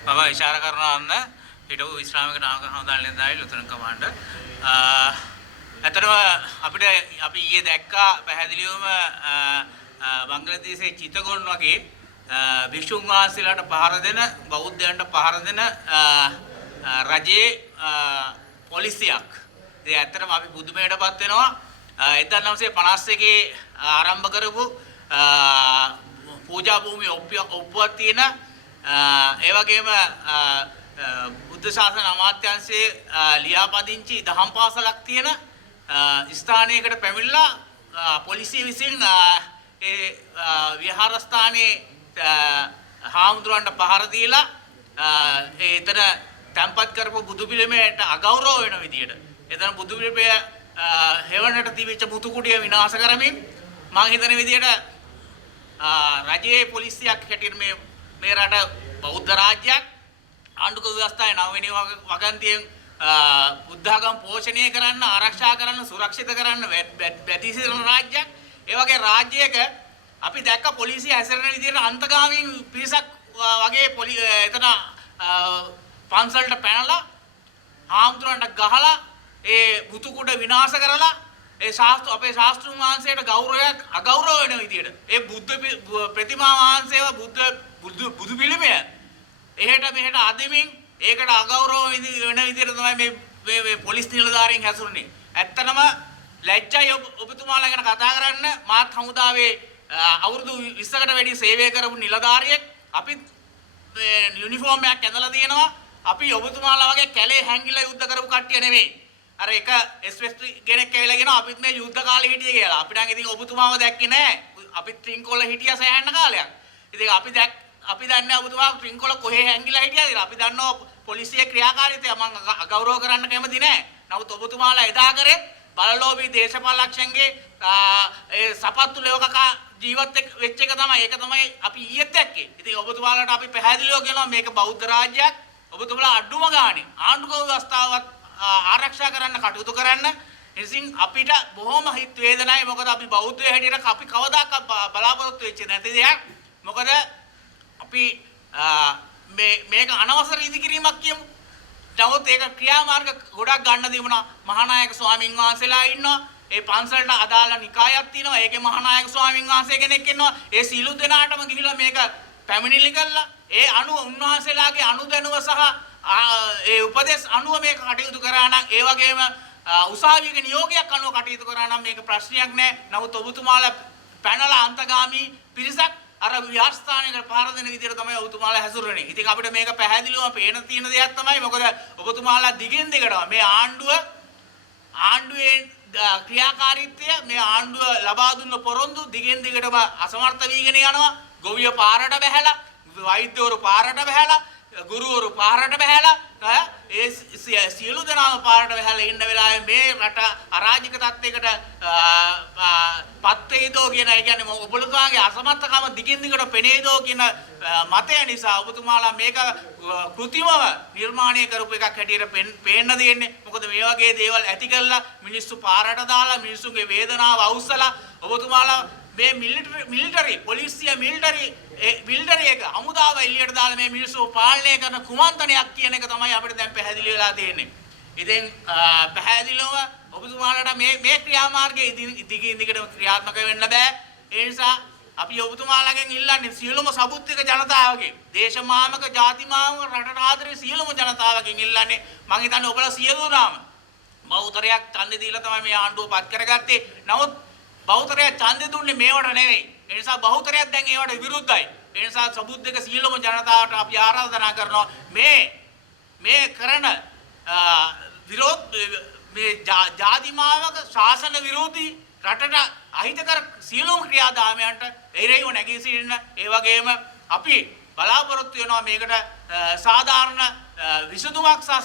මම ඉෂාරා කරනවා අන්න හිටපු ඉස්ලාමික නායක හමුදාවේ දායි ලුතුරන් කමාන්ඩර්. ඇත්තටම අපි ඊයේ දැක්කා පැහැදිලිවම බංග්ලාදේශයේ චිතගොන් වගේ භික්ෂුන් වහන්සේලාට පහර දෙන බෞද්ධයන්ට පහර දෙන රජයේ පොලිසියක්. ඒ ඇත්තටම අපි බුදුමයටපත් වෙනවා 1951 ආරම්භ කරපු පූජා භූමි ඔප්පුවක් තියෙන ඒ වගේම බුද්ධ ශාසන අමාත්‍යාංශයේ ලියාපදිංචි දහම් පාසලක් තියෙන ස්ථානයකට පැමිණලා පොලිසිය විසින් ඒ විහාරස්ථානයේ හාමුදුරන්ට පහර දීලා එතන තැන්පත් කරපු බුදු පිළිමයට අගෞරව වෙන විදියට එතන බුදු පිළිමය හෙවණට තිබිච්ච මුතු කුඩිය විනාශ කරමින් මම හිතන විදියට රජයේ පොලිසියක් හැටියට මේ රට බෞද්ධ රාජ්‍යයක් ආණ්ඩුක ව්‍යවස්ථාවේ නවවෙනි වගන්තියෙන් බුද්ධාගම පෝෂණය කරන්න ආරක්ෂා කරන්න සුරක්ෂිත කරන්න වැටිසිරන රාජ්‍යයක්. ඒ වගේ රාජ්‍යයක අපි දැක්ක පොලිසිය හැසිරෙන විදිහට අන්තගාමීන් පිරිසක් වගේ එතන පන්සලට පැනලා හාමුදුරන්ට ගහලා ඒ බුදු කුඩ විනාශ කරලා ඒ අපේ ශාස්ත්‍රුන් වහන්සේට ගෞරවයක් අගෞරව වෙන විදිහට ඒ බුද්ධ ප්‍රතිමා වහන්සේව බුදු පිළිමය එහෙට මෙහෙට අදමින් ඒකට අගෞරව වෙන විදිහට තමයි මේ පොලිස් නිලධාරීන් හැසිරුනේ. ඇත්තටම ලැජ්ජයි ඔබතුමාලා ගැන කතා කරන්න. මාත් හමුදාවේ අවුරුදු 20කට වැඩි සේවය කරපු නිලධාරියෙක්. අපි යුනිෆෝම් එකක් ඇඳලා තියෙනවා. අපි ඔබතුමාලා වගේ කැලේ හැංගිලා යුද්ධ කරපු කට්ටිය නෙමෙයි. අර එක එස්.එස්. කෙනෙක් ඇවිල්ලා කියනවා අපිත් මේ යුද්ධ කාලේ හිටියේ කියලා. අපි නම් ඉතින් ඔබතුමාව දැක්කේ නැහැ. අපි ට්‍රින්කොල්ල හිටියා සෑහෙන කාලයක්. ඉතින් අපි දන්නේ ඔබතුමා ට්‍රින්කොල්ල කොහේ හැංගිලා හිටියාද කියලා. අපි දන්නවා පොලිසිය ක්‍රියාකාරීත්වය මම අගෞරව කරන්න කැමති නැහැ. නමුත් ඔබතුමාලා එදා කරේ බලලෝභී දේශපාලනඥයන්ගේ ඒ සපත්තු ලෙවකකා ජීවත් වෙච්ච එක තමයි. ඒක තමයි අපි ඊයේත් දැක්කේ. ඉතින් ඔබතුමාලාට අපි පැහැදිලිව කියනවා මේක බෞද්ධ රාජ්‍යයක්. ඔබතුමාලා අඩුම ගානේ ආණ්ඩුක ව්‍යවස්ථාවත් ආරක්ෂා කරන්න කටයුතු කරන්න. ඉතින් අපිට බොහොම හිත වේදනයි. මොකද අපි බෞද්ධයෝ හැටියට අපි කවදාකවත් බලාපොරොත්තු වෙච්ච නැති දෙයක්. මොකද අපි මේක අනවසර ඉදිකිරීමක් කියමු. නමුත් ඒක ක්‍රියාමාර්ග ගොඩක් ගන්න දිනුනා. මහානායක ස්වාමින් වහන්සේලා ඉන්නවා. ඒ පන්සලට අදාළ නිකායක් තියෙනවා. ඒකේ මහානායක ස්වාමින් වහන්සේ කෙනෙක් ඉන්නවා. ඒ සීලු දෙනාටම ගිහිලා මේක පැමිණිලි කළා. ඒ උන්වහන්සේලාගේ අනුදැනුව සහ ඒ උපදේශ අනුව මේක කටයුතු කරා නම් ඒ වගේම උසාවියක නියෝගයක් අනුව කටයුතු කරා නම් මේක ප්‍රශ්නයක් නෑ. නමුත් ඔබතුමාලා පැනලා අන්තගාමී පිරිසක් අර විහාරස්ථානයකට පහර දෙන විදිහට තමයි ඔබතුමාලා හැසිරුනේ. ඉතින් අපිට මේක පැහැදිලිවම පේන තියෙන දෙයක් තමයි. මොකද ඔබතුමාලා දිගින් දිගටම මේ ආණ්ඩුවේ ක්‍රියාකාරීත්වය මේ ආණ්ඩුව ලබා දුන්න පොරොන්දු දිගින් දිගටම අසමර්ථ වීගෙන යනවා. ගොවිය පාරට බැහැලා, වෛද්‍යවරු පාරට බැහැලා, ගුරුවරු පාරට බැහැලා ඒ සියලු දෙනාම පාරට බැහැලා ඉන්න වෙලාවේ මේ රට අරාජික තත්යකට පත් වේදෝ කියන ඒ කියන්නේ ඔබතුමාගේ අසමර්ථකම දිගින් දිගට පෙනේදෝ කියන මතය නිසා ඔබතුමාලා මේක කෘතිමව නිර්මාණය කරපු එකක් හැටියට පේන්න දෙන්නේ. මොකද මේ වගේ දේවල් ඇති කරලා මිනිස්සු පාරට දාලා මිනිස්සුගේ වේදනාව අවුස්සලා ඔබතුමාලා මේ මිලිටරි පොලිසිය මිලිටරි එක හමුදාව එළියට දාලා මේ මිනිස්සු පාලනය කරන කුමන්ත්‍රණයක් කියන එක තමයි අපිට දැන් පැහැදිලි වෙලා තියෙන්නේ. ඉතින් පැහැදිලිව ඔබතුමාලට මේ ක්‍රියාමාර්ගයේ දිගින් දිගටම ක්‍රියාත්මක වෙන්න බෑ. ඒ නිසා අපි ඔබතුමාලගෙන් ඉල්ලන්නේ සියලුම සබුද්ධික ජනතාවගෙන්, දේශමාමක, ජාතිමාමක, රටට ආදරේ සියලුම ජනතාවගෙන් ඉල්ලන්නේ මම හිතන්නේ ඔබලා සියලුනාම බෞතරයක් ඡන්දෙ දීලා තමයි මේ ආණ්ඩුව පත් කරගත්තේ. නමුත් බෞතරයක් ඡන්දෙ දුන්නේ මේවට නෙවෙයි. ඒ නිසා බෞතරයක් දැන් ඒවට විරුද්ධයි. ඒ නිසා සබුද්ධික සියලුම ජනතාවට අපි ආරාධනා කරනවා මේ කරන මේ ජාතිමාවක ශාසන විරෝධී රටට අහිතකර සියලුම ක්‍රියාදාමයන්ට එරෙහිව නැගී සිටින්න. ඒ වගේම අපි බලාපොරොත්තු වෙනවා මේකට සාධාරණ විසඳුමක් සහ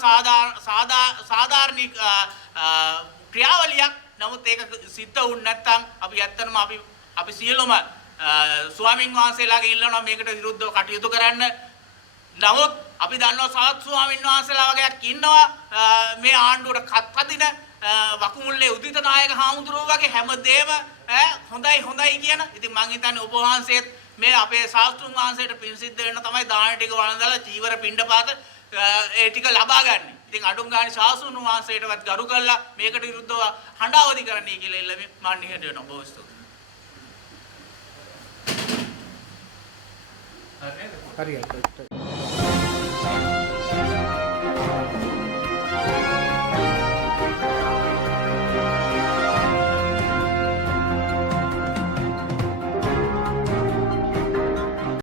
සාධාරණ ක්‍රියාවලියක්. නමුත් ඒක සිද්ධ වුනේ නැත්නම් අපි ඇත්තටම අපි සියලුම ස්වාමින් වහන්සේලාගේ ඉල්ලනවා මේකට විරුද්ධව කටයුතු කරන්න. නමුත් අපි දන්නවා සාත් ස්වාමින් වහන්සේලා වගේක් ඉන්නවා මේ ආණ්ඩුවට කත්පදින වකුමුල්ලේ උදිත නායක හාමුදුරුවෝ වගේ හැමදේම හොඳයි කියන. ඉතින් මං හිතන්නේ ඔබ වහන්සේත් මේ අපේ ශාස්ත්‍රුන් වහන්සේට පින් සිද්ධ වෙන්න තමයි දාන ටික වළඳලා චීවර පිණ්ඩපාත ඒ ටික ලබා ගන්න. ඉතින් අඩුම් ගානේ ශාස්ත්‍රුන් වහන්සේටවත් ගරු කළා මේකට විරුද්ධව හඬාවදි කරන්නයි කියලා ඉල්ලමින් මම නිහඬ වෙනවා බොහොම ස්තුතියි. හරියට